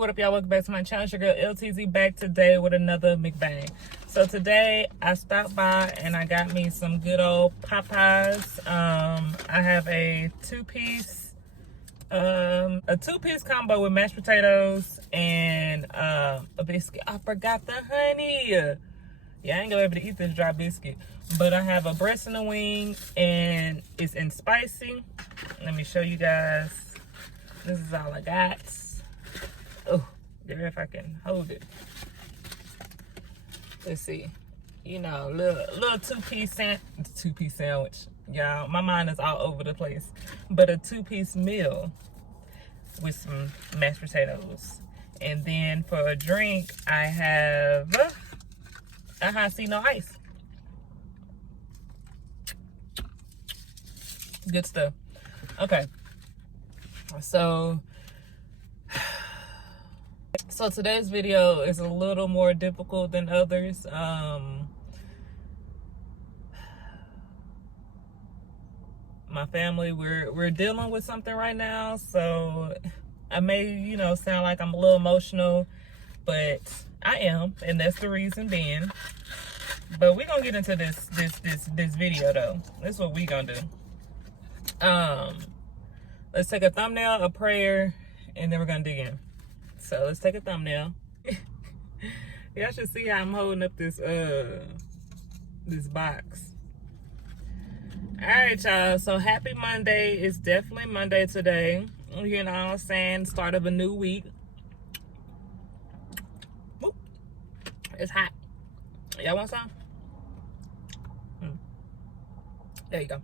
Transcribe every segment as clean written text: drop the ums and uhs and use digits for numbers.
what up, y'all? Welcome back to my channel. It's your girl LTZ, back today with another mukbang. So today I stopped by and I got me some good old Popeyes. I have a two-piece combo with mashed potatoes and a biscuit. I forgot the honey. Yeah, I ain't gonna be able to eat this dry biscuit, but I have a breast and a wing, and it's in spicy. Let me show you guys. This is all I got. Oh, if I can hold it. Let's see. You know, little two-piece sandwich. Y'all, my mind is all over the place. But a two-piece meal with some mashed potatoes. And then for a drink, I have a hot tea, no ice. Good stuff. Okay. So today's video is a little more difficult than others. My family, we're dealing with something right now, so I may, you know, sound like I'm a little emotional, but I am, and that's the reason being. But we're gonna get into this video though. This is what we gonna do. Let's take a thumbnail, a prayer, and then we're gonna dig in. So let's take a thumbnail. Y'all should see how I'm holding up this box. All right, y'all. So happy Monday. It's definitely Monday today. You know what I'm saying? Start of a new week. Woo. It's hot. Y'all want some? There you go.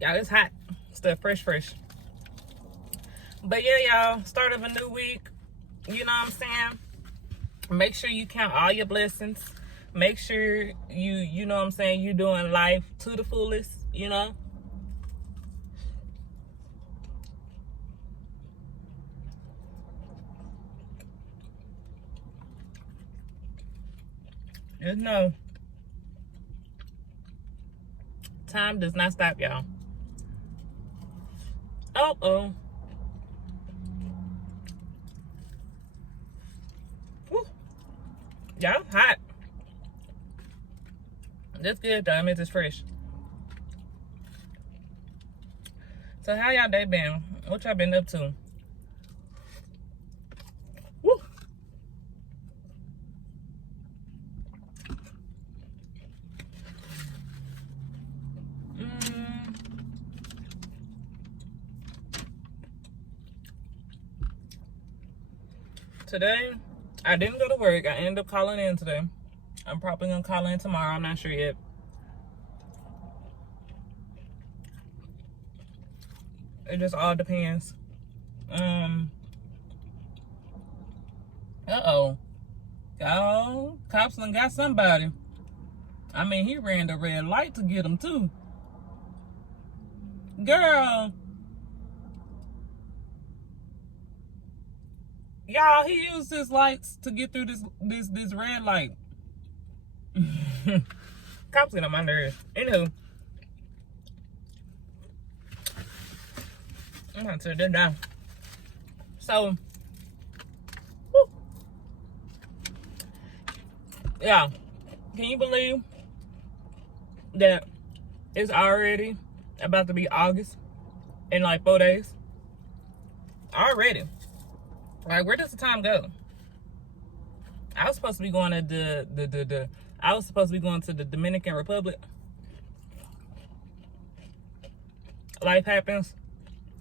Y'all, it's hot. Stuff fresh. But yeah, y'all, start of a new week. You know what I'm saying? Make sure you count all your blessings. Make sure you know what I'm saying, you doing life to the fullest, you know? Just know, time does not stop, y'all. Uh-oh. Y'all hot. That's good though. I mean, it's fresh. So how y'all day been? What y'all been up to? Woo. Today, I didn't go to work. I ended up calling in today. I'm probably gonna call in tomorrow. I'm not sure yet. It just all depends. Uh-oh. Oh, cops done got somebody. I mean, he ran the red light to get him too. Girl. Y'all, he used his lights to get through this red light. Cops get on my nerves. Anywho, I'm gonna turn that down. So, woo. Yeah, can you believe that it's already about to be August in like 4 days? Already. Like, where does the time go? I was supposed to be going to I was supposed to be going to the Dominican Republic. Life happens.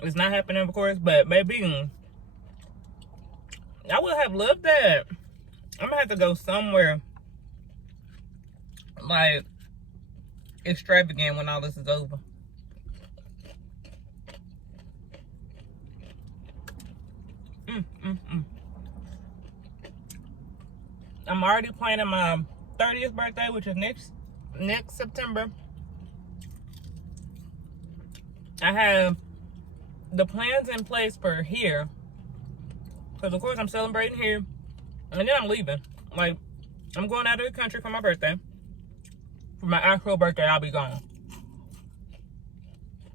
It's not happening, of course, but maybe I would have loved that. I'm gonna have to go somewhere like extravagant when all this is over. I'm already planning my 30th birthday, which is next September. I have the plans in place for here, because of course I'm celebrating here, and then I'm leaving. Like, I'm going out of the country for my birthday. For my actual birthday, I'll be gone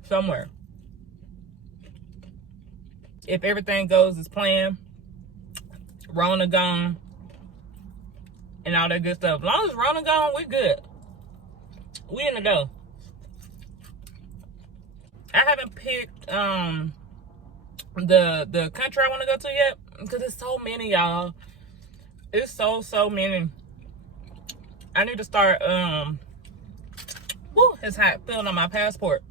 somewhere. if everything goes as planned, Rona gone, and all that good stuff. As long as Rona gone, we good. We in the dough. I haven't picked the country I want to go to yet, because it's so many, y'all. It's so many. I need to start it's hot, filling on my passport.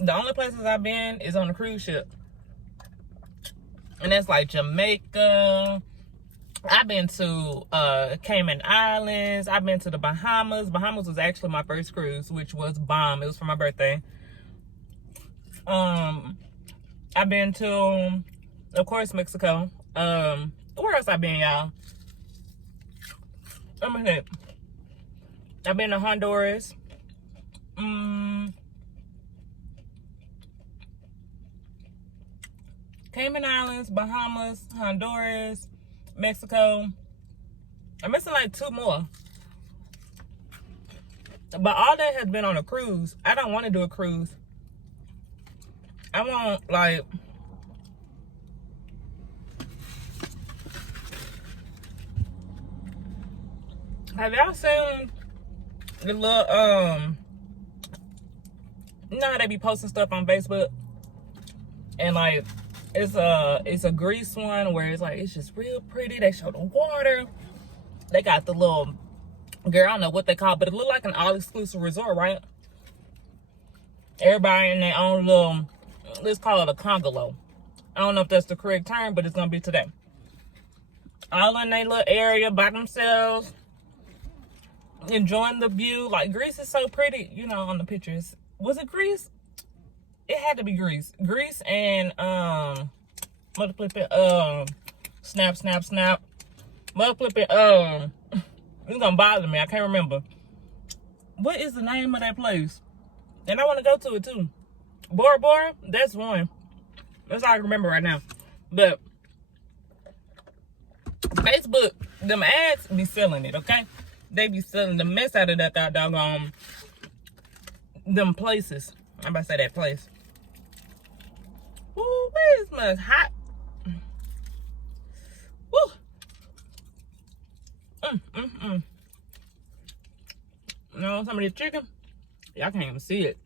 The only places I've been is on a cruise ship, and that's like Jamaica. I've been to Cayman Islands. I've been to the Bahamas. Bahamas was actually my first cruise, which was bomb. It was for my birthday. I've been to, of course, Mexico. Where else I been, y'all? Let me think. I've been to Honduras. Cayman Islands, Bahamas, Honduras, Mexico. I'm missing like 2 more. But all that has been on a cruise. I don't want to do a cruise. I want, like, have y'all seen the little, you know how they be posting stuff on Facebook? And, like, it's a Greece one where it's, like, it's just real pretty. They show the water. They got the little, girl, I don't know what they call it, but it look like an all-exclusive resort, right? Everybody in their own little, let's call it a bungalow. I don't know if that's the correct term, but it's gonna be today. All in their little area by themselves, enjoying the view. Like, Greece is so pretty, you know, on the pictures. Was it Greece? It had to be Greece. Greece and mother flipping snap. Mother flipping it's gonna bother me. I can't remember. What is the name of that place? And I want to go to it too. Bora Bora, that's one. That's all I can remember right now. But Facebook, them ads be selling it, okay? They be selling the mess out of that doggone them places. I'm about to say that place. Ooh, where is much hot? Woo. You know, some of the chicken, y'all can't even see it.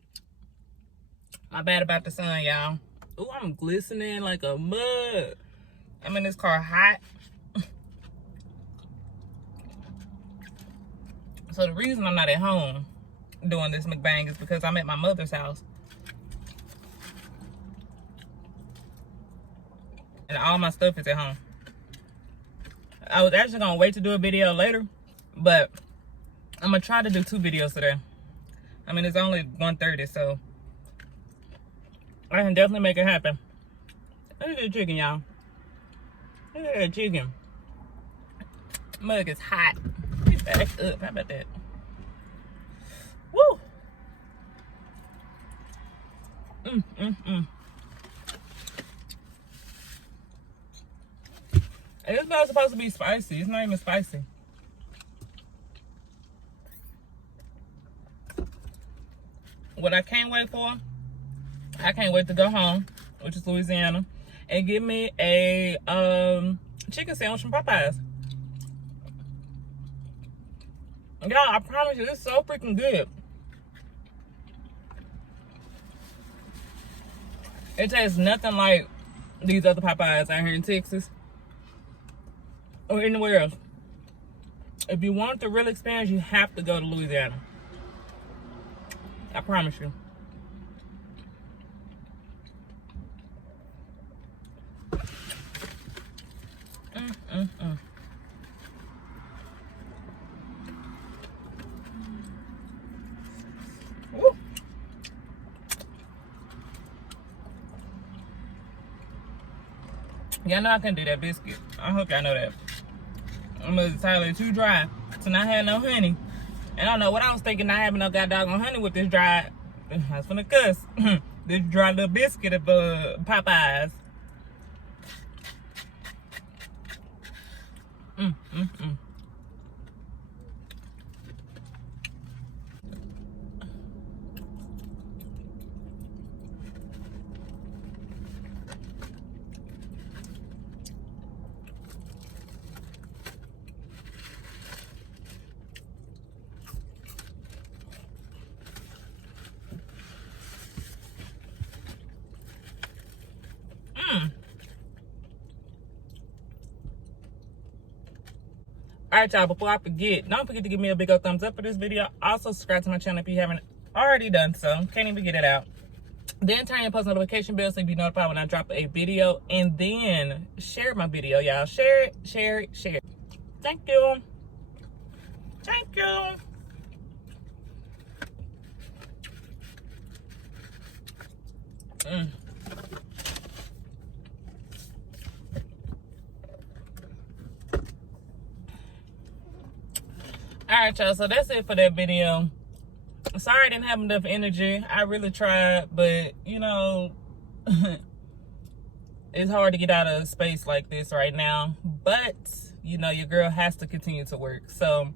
My bad about the sun, y'all. Ooh, I'm glistening like a mug. I'm in this car hot. So the reason I'm not at home doing this mukbang is because I'm at my mother's house. And all my stuff is at home. I was actually gonna wait to do a video later, but I'm gonna try to do 2 videos today. I mean, it's only 1:30, so I can definitely make it happen. Look at that chicken, y'all. Look at that chicken. Mug is hot. It's backed up. How about that? Woo! And it's not supposed to be spicy. It's not even spicy. What I can't wait for, I can't wait to go home, which is Louisiana, and get me a chicken sandwich from Popeyes. Y'all, I promise you, it's so freaking good. It tastes nothing like these other Popeyes out here in Texas or anywhere else. If you want the real experience, you have to go to Louisiana. I promise you. Woo. Y'all know I couldn't do that biscuit. I hope y'all know that. I'm entirely too dry to not have no honey. And I don't know what I was thinking, not having no goddamn honey with this dry. I was finna cuss. This dry little biscuit of Popeyes. Alright, y'all, before I forget, don't forget to give me a big old thumbs up for this video. Also, subscribe to my channel if you haven't already done so. Can't even get it out. Then turn your post notification bell so you be notified when I drop a video. And then share my video, y'all. Share it, share it, share it. Thank you. Thank you. Alright, y'all, so that's it for that video. Sorry I didn't have enough energy. I really tried, but you know, it's hard to get out of a space like this right now. But you know, your girl has to continue to work. So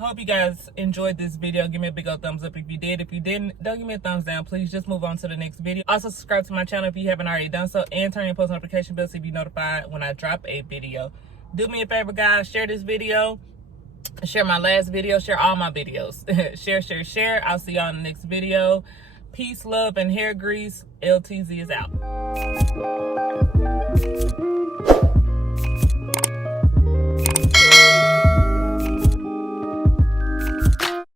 I hope you guys enjoyed this video. Give me a big old thumbs up if you did. If you didn't, don't give me a thumbs down. Please just move on to the next video. Also, subscribe to my channel if you haven't already done so, and turn your post notification bell so you be notified when I drop a video. Do me a favor, guys. Share this video. Share my last video. Share all my videos. Share, share, share. I'll see y'all in the next video. Peace, love, and hair grease. LTZ is out.